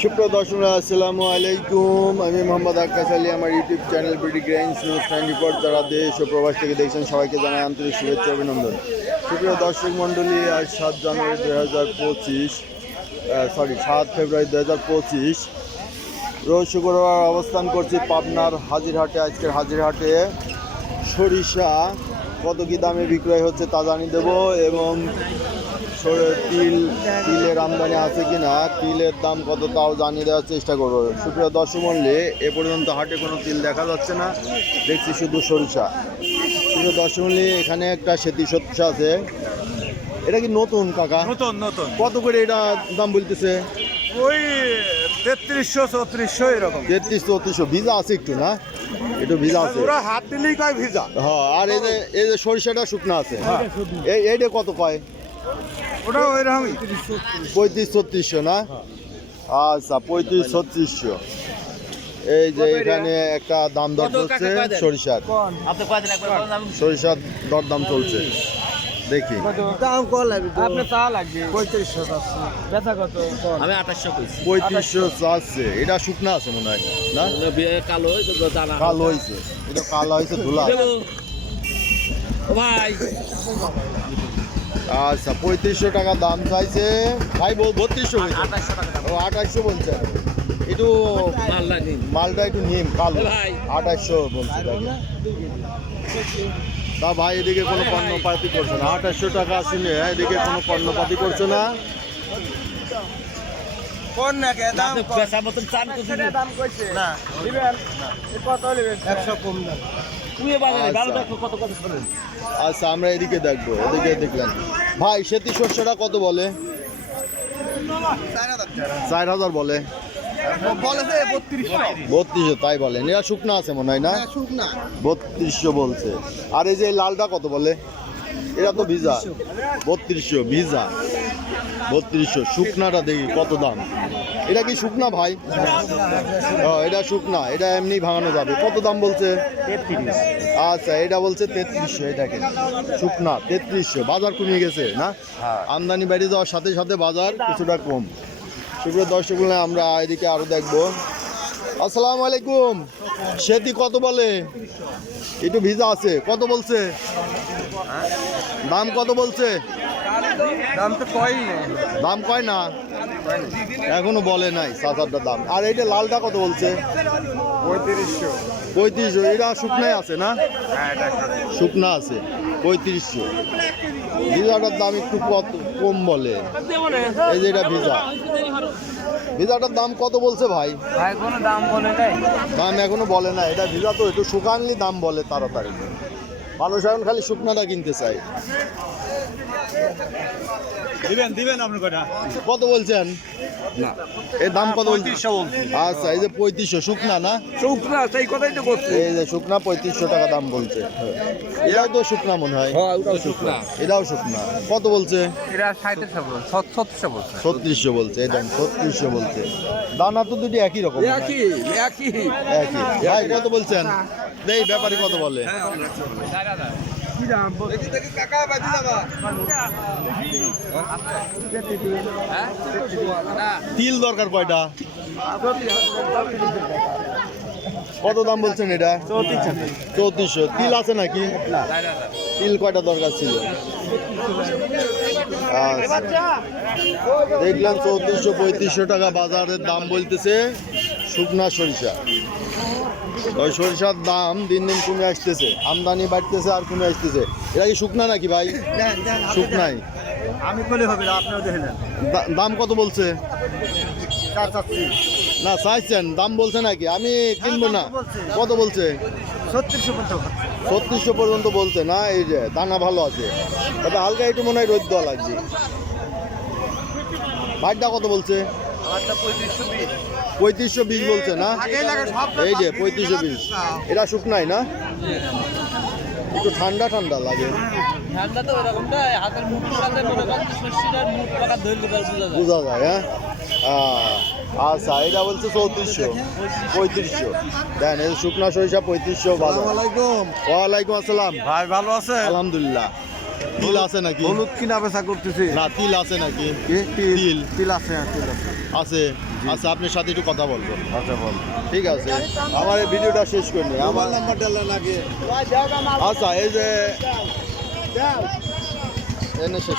সুপ্রিয় দর্শকরা আসসালামু আলাইকুম। আমি মোহাম্মদ আক্কাস আলী। আমার YouTube channel BD grains news 94 যারা দেশ ও প্রবাস থেকে দেখছেন সবাইকে জানাই আন্তরিক শুভেচ্ছা অভিনন্দন। সুপ্রিয় দর্শক মণ্ডলী, আজ 7 ফেব্রুয়ারি 2025 রোজ শুক্রবার অবস্থান করছি পাবনার হাজিরহাটে। আজকের হাজিরহাটে সরিষা কত কী দামে বিক্রয় হচ্ছে তা জানিয়ে দেবো, এবং তিলের আমদানি আছে কিনা, তিলের দাম কত তাও জানিয়ে দেওয়ার চেষ্টা করবো। সুপ্রিয় দর্শক মণ্ডলী, এ পর্যন্ত হাটে কোনো তিল দেখা যাচ্ছে না, দেখছি শুধু সরিষা। সুপ্রিয় দর্শক মণ্ডলী, এখানে একটা সেতি সরিষা আছে। এটা কি নতুন কাকা? নতুন। কত করে এটা দাম বলতেছে? ওই 3300-3400 এরকম। 3300-3400 ভিজা আছে একটু না? একটু ভিজা আছে। ওরা হাত দিলেই কয় ভিজা। হ্যাঁ, আর এই যে সরিষাটা শুকনো আছে, এইটা কত পায়? ওটা ওই রকমই 3500-3600 না? আচ্ছা, 3500-3600। এই যে এখানে একটা দাম দর চলছে সরিষার, সরিষার দরদাম চলছে। দেখি দাম কত লাগবে? আপনি তা লাগবে 3500 বেচা কত? আমি 2800 কইছি। 3500 চাচ্ছে। এটা শুকনা আছে মনে হয় না? কালো হইছে দানা। কালো হয়েছে, এটা কালো হয়েছে ধুলা। ও ভাই আচ্ছা, 3500 টাকা দাম চাইছে ভাই। 3200 হয়েছে। 2800 টাকা দাম। ও 2800 বলছে। একটু মালদা নিন। মালটা একটু নিম কালো। ভাই 2800 বলছে তাকে। তা ভাই এদিকে কোনো পণ্যপাতি করছে না। 2800 টাকা শুনে এদিকে কোনো পণ্যপাতি করছে না। কোন না কে দাম আপনি পেশা মতন চান তো দিন। দাম কইছে না দিবেন কত নেবেন? 100 কম দাম। তুই বাজারে ভালো দেখো কত করেন। আচ্ছা, আমরা এদিকে দেখবো, এদিকে দেখলেন ভাই। সেতি শস্যটা কত বলে? 4000 বলে। বলেছে 3200। 3200 তাই বলেন? এরা শুকনা আছে মনে হয় না? শুকনা 3200 বলছে। আর এই যে লালটা কত বলে? এরা তো ভিজা। 3200 ভিজা, 3200 শুকনাটা। দেখি কত দাম। এটা কি শুকনা ভাই? এটা শুকনা, এটা এমনি ভাঙানো যাবে। কত দাম বলছে? 33। আচ্ছা, এটা বলছে 3300। এটাকে শুকনা 3300। বাজার কমে গেছে না? আমদানি বেড়ে যাওয়ার সাথে সাথে বাজার কিছুটা কম। সুপ্রিয় দর্শক, আমরা এদিকে আরো দেখবো। আসসালামু আলাইকুম। সেতি কত বলে? একটু ভিজা আছে। কত বলছে? দাম কত বলছে? দাম তো কই দাম কয় না, এখনো বলে নাই 7-8টা দাম। আর এইটা লালটা কত বলছে? 3500। 3500। এটা শুকনাই আছে না? শুকনা আছে 3500। ভিজাটার দাম একটু কম বলে। এই যে এটা ভিজা, ভিজাটার দাম কত বলছে ভাই? ভাই কোনো দাম বলে নাই। দাম এখনো বলে না। এটা ভিজা তো একটু শুকানলি দাম বলে তাড়াতাড়ি। মানুষ এখন খালি শুকনাটা কিনতে চাই। দিবেন আপনি কয়টা? কত বলছেন? না এর দাম কত বলছেন? 3500 বলছি। আচ্ছা, এই যে 3500 শুকনা না? শুকনা সেই কথাই তো করছে। এই যে শুকনা 3500 টাকা দাম বলছে। এটাও তো শুকনা মনে হয়। হ্যাঁ ওটাও শুকনা। এটাও শুকনা। কত বলছে? এরা 3700 বলছে, 3700 বলছে। 3600 বলছে। এই দাম 3600 বলছে। দানা তো দুটি একই রকম। একই একই ভাই, কত বলছেন? এই ব্যাপারে কত বলে? কি দাম বলছে? দেখি কাকা বাজি যাবা। তিল দরকার কয়টা? কত দাম বলছেন এটা? 3400। তিল আছে নাকি? তিল কয়টা দরকার ছিল? আচ্ছা, দেখলাম 3400-3500 টাকা বাজারের দাম বলতেছে শুকনা সরিষা। ওই সরিষার দাম দিন দিন কমে আসতেছে, আমদানি বাড়তেছে আর কমে আসতেছে। এটা কি শুকনা নাকি ভাই? শুকনাই। আমি কইলে হবে না, আপনিও দেখেন। দাম কত বলছে? না চাইছেন, দাম বলছে নাকি? আমি কিনবো না। কত বলছে? 3600 পর্যন্ত বলছে না? এই যে দানা ভালো আছে, তবে হালকা একটু মনে হয় রোদ দেওয়া লাগছে। ভাইটা কত বলছে? 3520 বলছে না? এই যে 3520। এটা শুকনাই না? একটু ঠান্ডা ঠান্ডা লাগে। ঠান্ডা তো এরকমটা হাতের মুখ পোড়াতে মনে করেন শস্যটার মুখ পোড়া ধরলে বোঝা যায়। হ্যাঁ, আচ্ছা, এটা বলছে 3400 3500। দেন এই শুকনা সরিষা 3500 বাজার। ওয়ালাইকুম আসসালাম ভাই ভালো আছে? আলহামদুলিল্লাহ। তিল আছে নাকি? হলুদ কিনা বেচা করতেছি না, তিল আছে নাকি? তিল তিল তিল আছে তিল আছে আছে। আচ্ছা, আপনার সাথে একটু কথা বলবো। আচ্ছা বল ঠিক আছে, আমার এই ভিডিওটা শেষ করে নিই। আমার নাম্বারটা লাগে আচ্ছা, এই যে এনে শেষ